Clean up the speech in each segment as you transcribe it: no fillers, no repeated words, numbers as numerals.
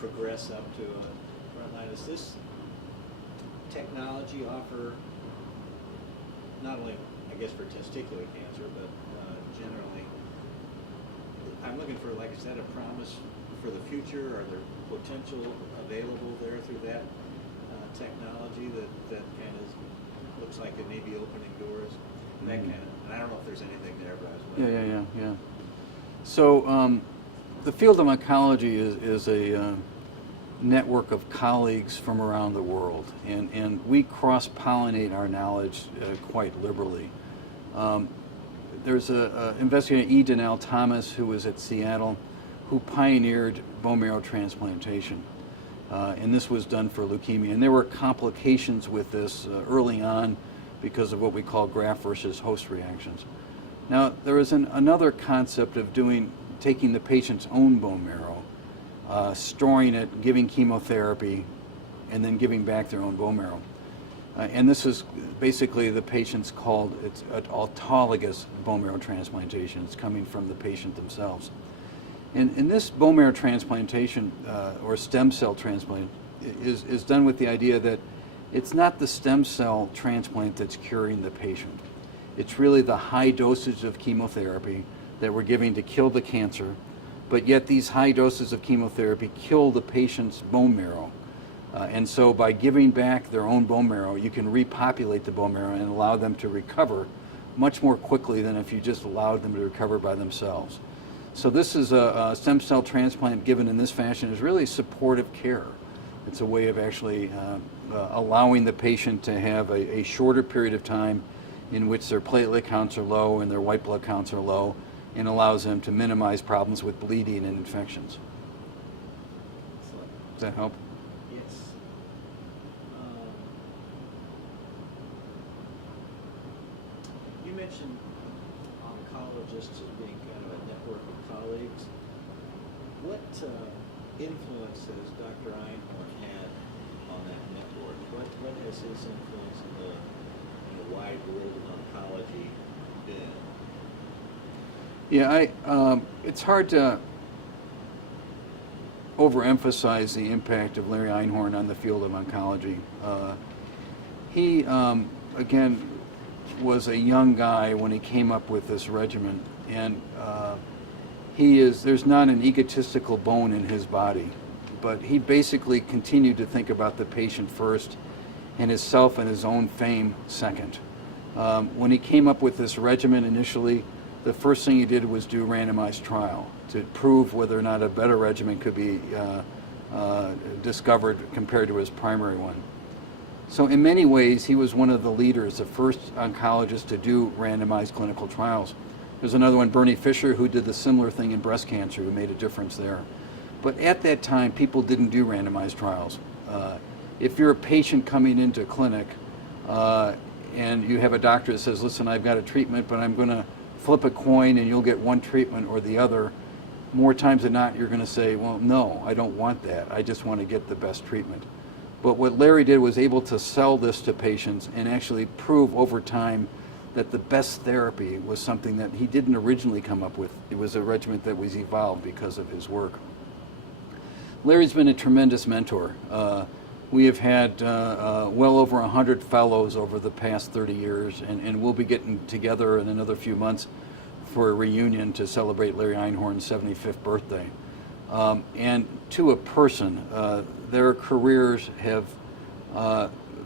progress up to a frontline. Does this technology offer, not only, I guess, for testicular cancer, but generally, I'm looking for, like I said, a promise for the future? Are there potential available there through that technology that kind of looks like it may be opening doors? That kind of, and I don't know if there's anything there, but I was wondering. Yeah. So the field of oncology is a network of colleagues from around the world, and we cross-pollinate our knowledge quite liberally. There's an investigator, E. Donnell Thomas, who was at Seattle, who pioneered bone marrow transplantation. And this was done for leukemia. And there were complications with this early on because of what we call graft versus host reactions. Now, there is another concept of taking the patient's own bone marrow, storing it, giving chemotherapy, and then giving back their own bone marrow. And this is basically it's an autologous bone marrow transplantation. It's coming from the patient themselves. And this bone marrow transplantation, or stem cell transplant, is done with the idea that it's not the stem cell transplant that's curing the patient. It's really the high dosage of chemotherapy that we're giving to kill the cancer, but yet these high doses of chemotherapy kill the patient's bone marrow. And so by giving back their own bone marrow, you can repopulate the bone marrow and allow them to recover much more quickly than if you just allowed them to recover by themselves. So this is a stem cell transplant given in this fashion is really supportive care. It's a way of actually allowing the patient to have a shorter period of time in which their platelet counts are low and their white blood counts are low, and allows them to minimize problems with bleeding and infections. Does that help? Yes. You mentioned oncologists as being kind of a network of colleagues. What influence has Dr. Einhorn had on that network? What has his influence in the wide world of oncology been? Yeah, it's hard to overemphasize the impact of Larry Einhorn on the field of oncology. He, again, was a young guy when he came up with this regimen, and there's not an egotistical bone in his body, but he basically continued to think about the patient first and himself and his own fame second. When he came up with this regimen initially, the first thing he did was do a randomized trial to prove whether or not a better regimen could be discovered compared to his primary one. So in many ways, he was one of the leaders, the first oncologist to do randomized clinical trials. There's another one, Bernie Fisher, who did the similar thing in breast cancer, who made a difference there. But at that time, people didn't do randomized trials. If you're a patient coming into clinic and you have a doctor that says, listen, I've got a treatment, but I'm going to flip a coin and you'll get one treatment or the other, more times than not, you're going to say, well, no, I don't want that. I just want to get the best treatment. But what Larry did was able to sell this to patients and actually prove over time that the best therapy was something that he didn't originally come up with. It was a regimen that was evolved because of his work. Larry's been a tremendous mentor. We have had well over 100 fellows over the past 30 years, and we'll be getting together in another few months for a reunion to celebrate Larry Einhorn's 75th birthday. And to a person, their careers have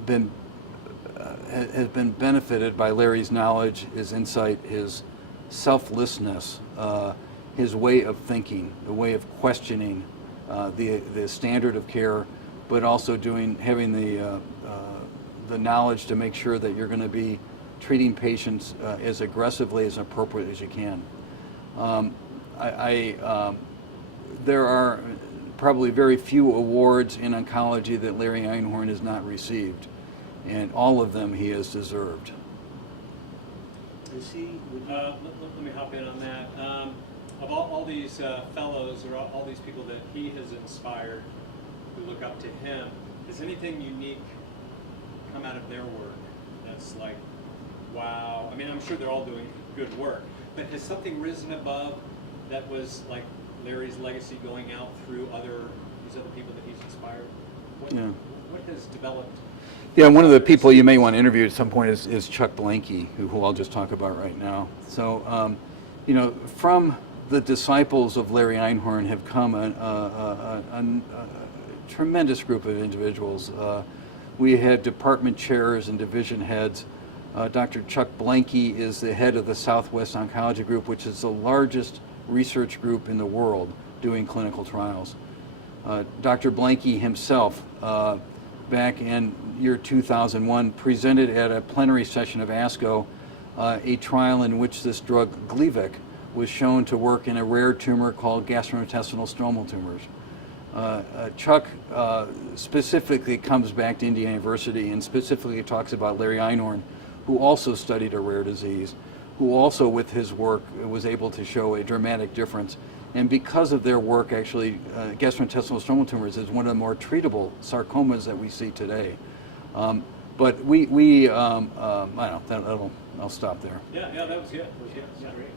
been benefited by Larry's knowledge, his insight, his selflessness, his way of thinking, the way of questioning the standard of care, but also having the knowledge to make sure that you're going to be treating patients as aggressively as appropriate as you can. There are probably very few awards in oncology that Larry Einhorn has not received, and all of them he has deserved. Let me hop in on that. Of all these fellows, or all these people that he has inspired who look up to him, has anything unique come out of their work that's like, wow? I mean, I'm sure they're all doing good work, but has something risen above that was like Larry's legacy going out through other these other people that he's inspired? What, Yeah. what has developed? Yeah, one of the people you may want to interview at some point is Chuck Blanky, who I'll just talk about right now. So, you know, from the disciples of Larry Einhorn have come a tremendous group of individuals. We had department chairs and division heads. Dr. Chuck Blanky is the head of the Southwest Oncology Group, which is the largest research group in the world doing clinical trials. Dr. Blanky himself, back in year 2001, presented at a plenary session of ASCO a trial in which this drug Gleevec was shown to work in a rare tumor called gastrointestinal stromal tumors. Chuck specifically comes back to Indiana University and specifically talks about Larry Einhorn, who also studied a rare disease, who also with his work was able to show a dramatic difference. And because of their work, actually, gastrointestinal stromal tumors is one of the more treatable sarcomas that we see today. But I don't know, I'll stop there. Yeah, that was it. That was great.